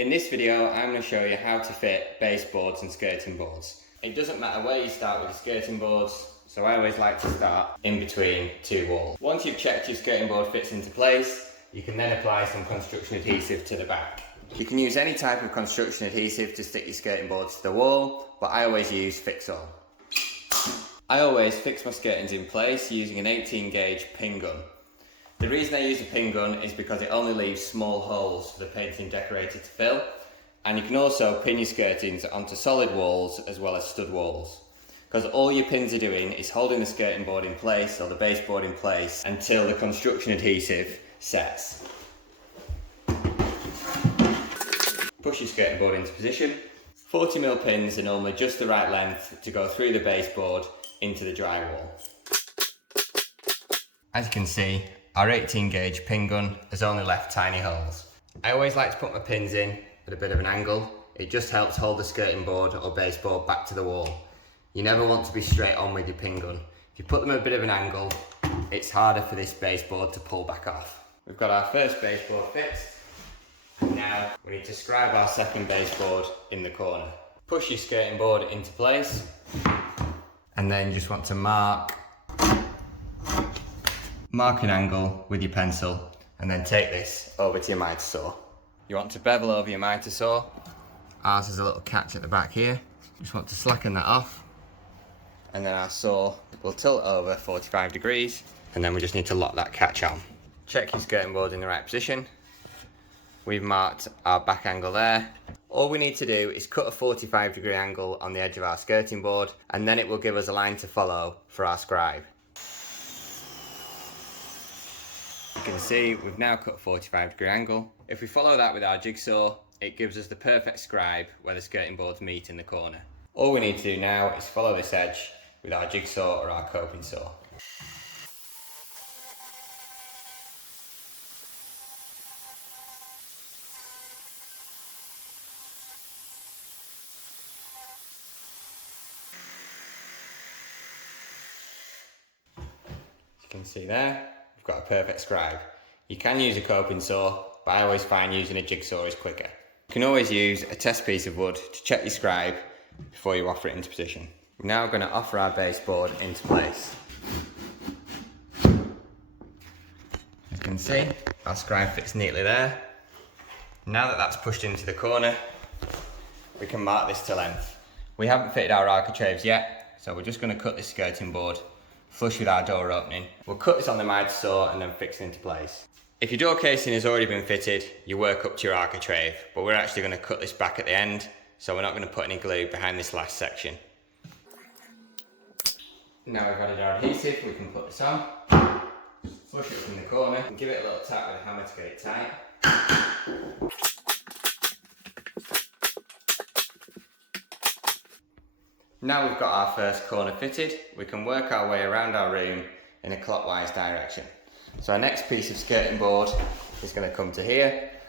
In this video, I'm going to show you how to fit baseboards and skirting boards. It doesn't matter where you start with the skirting boards, so I always like to start in between two walls. Once you've checked your skirting board fits into place, you can then apply some construction adhesive to the back. You can use any type of construction adhesive to stick your skirting boards to the wall, but I always use Fix All. I always fix my skirtings in place using an 18 gauge pin gun. The reason I use a pin gun is because it only leaves small holes for the painting decorator to fill, and you can also pin your skirtings onto solid walls as well as stud walls, because all your pins are doing is holding the skirting board in place or the baseboard in place until the construction adhesive sets. Push your skirting board into position. 40mm pins are normally just the right length to go through the baseboard into the drywall. As you can see, our 18 gauge pin gun has only left tiny holes. I always like to put my pins in at a bit of an angle. It just helps hold the skirting board or baseboard back to the wall. You never want to be straight on with your pin gun. If you put them at a bit of an angle, it's harder for this baseboard to pull back off. We've got our first baseboard fixed, and now we need to scribe our second baseboard in the corner. Push your skirting board into place, and then you just want to mark an angle with your pencil, and then take this over to your miter saw. You want to bevel over your miter saw. Ours is a little catch at the back here. Just want to slacken that off, and then our saw will tilt over 45 degrees, and then we just need to lock that catch on. Check your skirting board in the right position. We've marked our back angle there. All we need to do is cut a 45-degree angle on the edge of our skirting board, and then it will give us a line to follow for our scribe. You can see we've now cut a 45-degree angle. If we follow that with our jigsaw, it gives us the perfect scribe where the skirting boards meet in the corner. All we need to do now is follow this edge with our jigsaw or our coping saw. As you can see there, we've got a perfect scribe. You can use a coping saw, but I always find using a jigsaw is quicker. You can always use a test piece of wood to check your scribe before you offer it into position. We're now going to offer our baseboard into place. As you can see, our scribe fits neatly there. Now that that's pushed into the corner, we can mark this to length. We haven't fitted our architraves yet, so we're just going to cut this skirting board flush with our door opening. We'll cut this on the miter saw and then fix it into place. If your door casing has already been fitted, you work up to your architrave, but we're actually going to cut this back at the end, so we're not going to put any glue behind this last section. Now we've added our adhesive, we can put this on, flush it up in the corner, and give it a little tap with a hammer to get it tight. Now we've got our first corner fitted, we can work our way around our room in a clockwise direction. So our next piece of skirting board is going to come to here.